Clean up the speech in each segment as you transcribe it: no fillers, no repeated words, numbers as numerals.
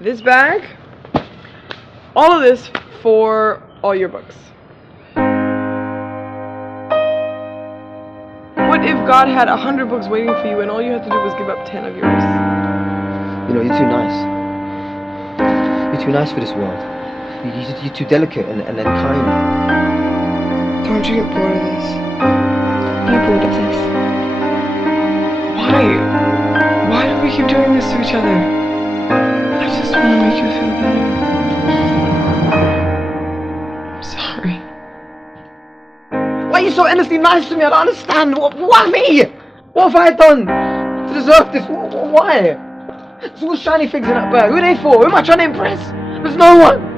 this bag, all of this for all your books. What if God had 100 books waiting for you and all you had to do was give up 10 of yours? You know, you're too nice. You're too nice for this world. You're too delicate and kind. Don't you get bored of this? I'm bored of this. Why? Why do we keep doing this to each other? I just want to make you feel better. I'm sorry. Why are you so endlessly nice to me? I don't understand. Why me? What have I done to deserve this? Why? There's all shiny things in that bag. Who are they for? Who am I trying to impress? There's no one.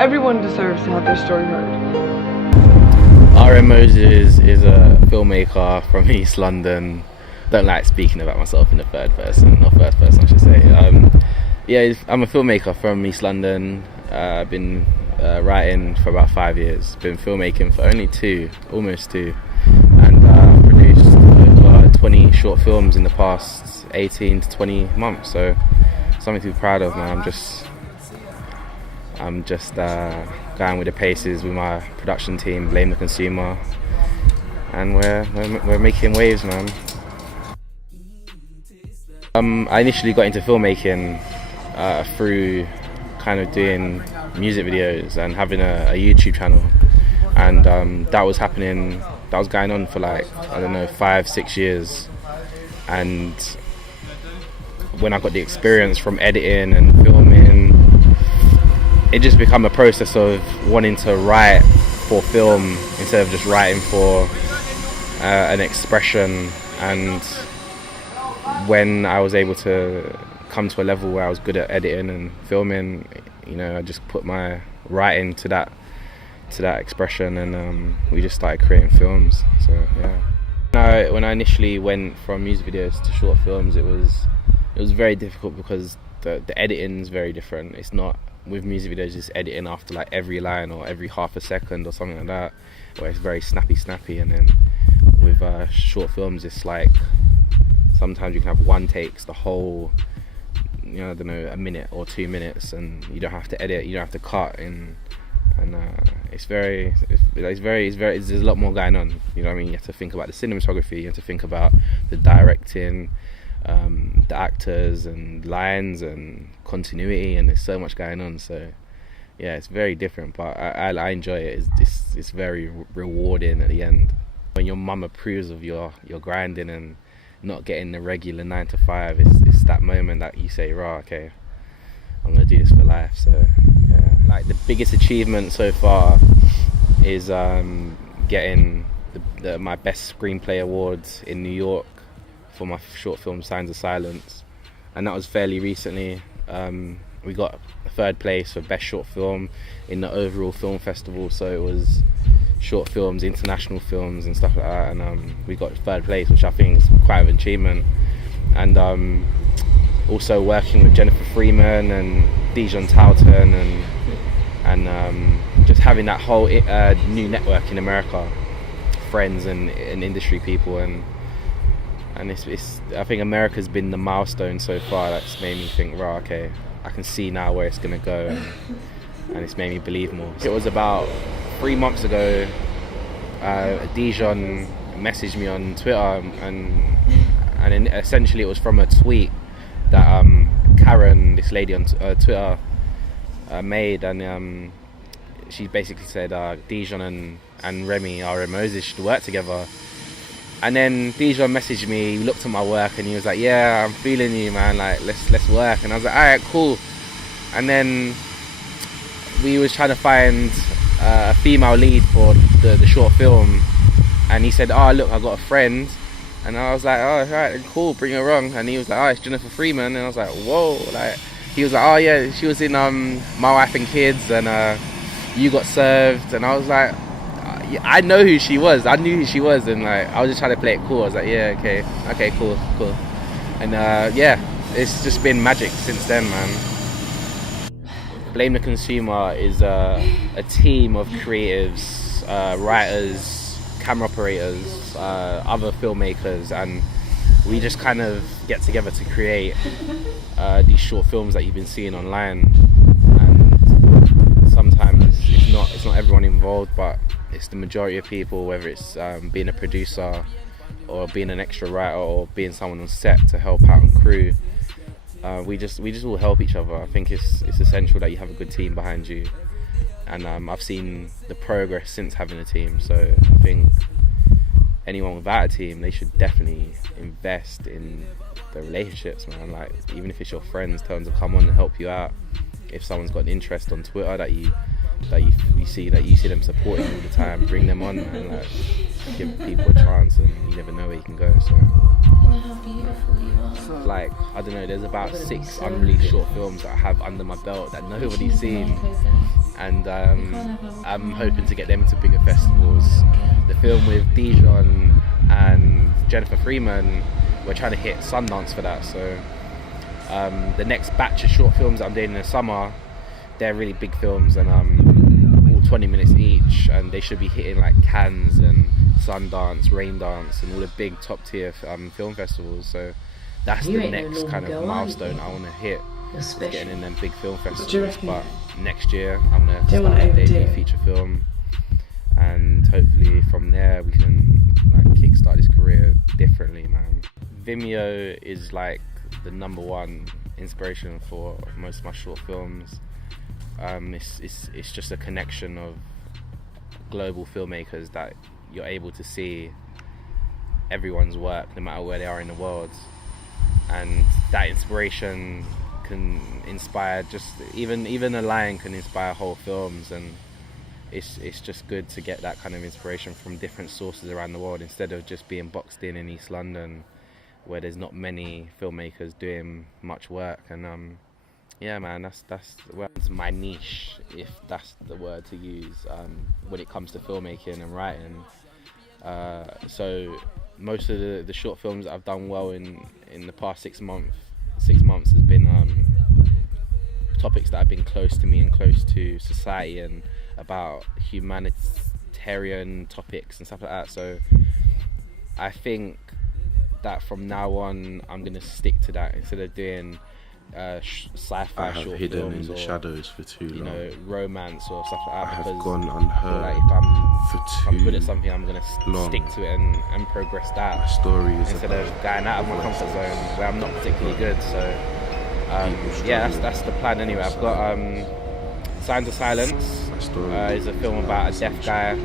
Everyone deserves to have their story heard. R.M Moses is a filmmaker from East London. Don't like speaking about myself in the third person, or first person I should say. Yeah, I'm a filmmaker from East London. I've been writing for about 5 years. Been filmmaking for only almost two. And produced over 20 short films in the past 18 to 20 months. So something to be proud of, man. I'm just going with the paces with my production team, Blame the Consumer, and we're making waves, man. I initially got into filmmaking through kind of doing music videos and having a YouTube channel, and that was going on for like, I don't know, 5-6 years. And when I got the experience from editing and filming, it just became a process of wanting to write for film instead of just writing for an expression. And when I was able to come to a level where I was good at editing and filming, you know, I just put my writing to that expression, and we just started creating films. So yeah. When I initially went from music videos to short films, it was very difficult because the editing is very different. It's not, with music videos, just editing after like every line or every half a second or something like that, where it's very snappy, and then with short films it's like sometimes you can have one takes the whole, you know, I don't know, a minute or 2 minutes, and you don't have to edit, you don't have to cut, and there's a lot more going on. You know what I mean? You have to think about the cinematography, you have to think about the directing, the actors and lines and continuity, and there's so much going on. So yeah, it's very different, but I enjoy it. It's very rewarding at the end when your mum approves of your grinding and not getting the regular 9 to 5. It's that moment that you say, "Rah, okay, I'm gonna do this for life." So yeah, like the biggest achievement so far is getting my best screenplay awards in New York for my short film Signs of Silence, and that was fairly recently. We got 3rd place for best short film in the overall film festival, so it was short films, international films and stuff like that, and we got 3rd place, which I think is quite an achievement. And also working with Jennifer Freeman and Dijon Towton, and just having that whole new network in America, friends and industry people, and it's I think America's been the milestone so far that's made me think, right, okay, I can see now where it's gonna go, and it's made me believe more. It was about 3 months ago, Dijon messaged me on Twitter, and essentially it was from a tweet that Karen, this lady on Twitter, made, and she basically said Dijon and Remy, R.M Moses, should work together. And then Dijon messaged me, he looked at my work, and he was like, "Yeah, I'm feeling you, man, like let's work." And I was like, "Alright, cool." And then we was trying to find a female lead for the short film, and he said, "Oh, look, I got a friend." And I was like, "Oh, alright, cool, bring her along." And he was like, "Oh, it's Jennifer Freeman." And I was like, "Whoa!" Like, he was like, "Oh yeah, she was in My Wife and Kids and You Got Served." And I was like, I know who she was. I knew who she was, and like I was just trying to play it cool. I was like, "Yeah, okay, cool." And yeah, it's just been magic since then, man. Blame the Consumer is a team of creatives, writers, camera operators, other filmmakers, and we just kind of get together to create these short films that you've been seeing online. And sometimes it's not everyone involved, but it's the majority of people, whether it's being a producer or being an extra writer or being someone on set to help out on crew. We just all help each other. I think it's essential that you have a good team behind you, and I've seen the progress since having a team. So I think anyone without a team, they should definitely invest in the relationships, man. Like, even if it's your friends, tell them to come on and help you out. If someone's got an interest on Twitter that you see them supporting you all the time, bring them on and like give people a chance, and you never know where you can go. So How beautiful you are. like, I don't know, there's about 6 unreleased short films that I have under my belt that nobody's seen, and I'm hoping to get them to bigger festivals. The film with Dijon and Jennifer Freeman, we're trying to hit Sundance for that. So the next batch of short films that I'm doing in the summer, they're really big films, and all 20 minutes each, and they should be hitting like Cannes and Sundance, Raindance, and all the big top tier film festivals. So that's You the ain't no next normal kind of girl, are milestone you? I want to hit, You're is special. getting in them big film do you festivals. reckon? But next year I'm gonna Don't start wanna a overdo debut it. feature film, and hopefully from there we can like kickstart this career differently, man. Vimeo is like the #1 inspiration for most of my short films. It's just a connection of global filmmakers that you're able to see everyone's work no matter where they are in the world, and that inspiration can inspire, just even a line can inspire whole films. And it's just good to get that kind of inspiration from different sources around the world, instead of just being boxed in East London where there's not many filmmakers doing much work. And yeah, man, that's my niche, if that's the word to use, when it comes to filmmaking and writing. So most of the short films that I've done well in the past 6 months has been topics that have been close to me and close to society, and about humanitarian topics and stuff like that. So I think that from now on I'm gonna stick to that, instead of doing sci-fi I have short hidden films in the or, shadows for too long. you know, romance or stuff like that. I have Because gone I feel unheard like for if I'm good at too something, I'm gonna long. stick to it and progress My that, story is instead about of going out of my comfort zone where I'm not particularly good. So people yeah, struggling. that's the plan anyway. I've got Signs of Silence. My story Is a film about a deaf guy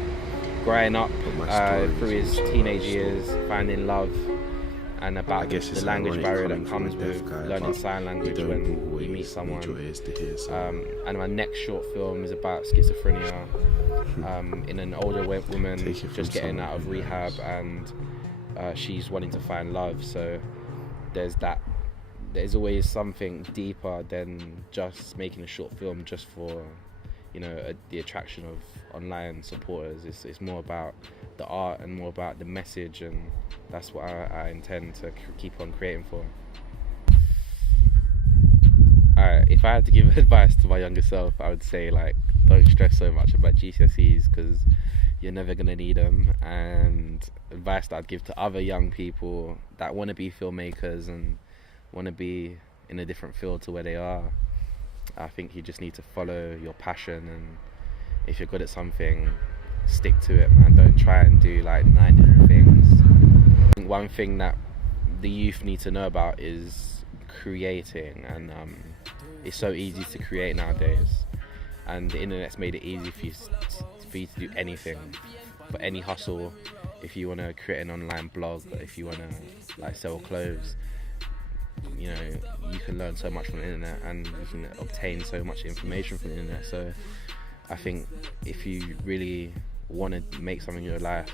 growing up my story through is his my teenage story. years, finding love, and I about guess it's the language ironic barrier coming that from a comes deaf with guy, learning but sign we language don't when always you meet need someone. your ears to hear something. And my next short film is about schizophrenia, in an older woman Take it from just getting someone out of who rehab, knows. and she's wanting to find love. So there's always something deeper than just making a short film just for, you know, the attraction of online supporters. It's more about the art and more about the message, and that's what I intend to keep on creating for. Alright, if I had to give advice to my younger self, I would say, like, don't stress so much about GCSEs, because you're never going to need them. And advice that I'd give to other young people that want to be filmmakers and want to be in a different field to where they are, I think you just need to follow your passion, and if you're good at something, stick to it, man. Don't try and do like 9 different things. I think one thing that the youth need to know about is creating, and it's so easy to create nowadays, and the internet's made it easy for you to do anything, for any hustle. If you want to create an online blog, if you want to like sell clothes, you know, you can learn so much from the internet, and you can obtain so much information from the internet. So I think if you really want to make something in your life,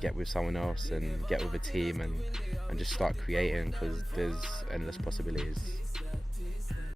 get with someone else and get with a team, and just start creating, because there's endless possibilities.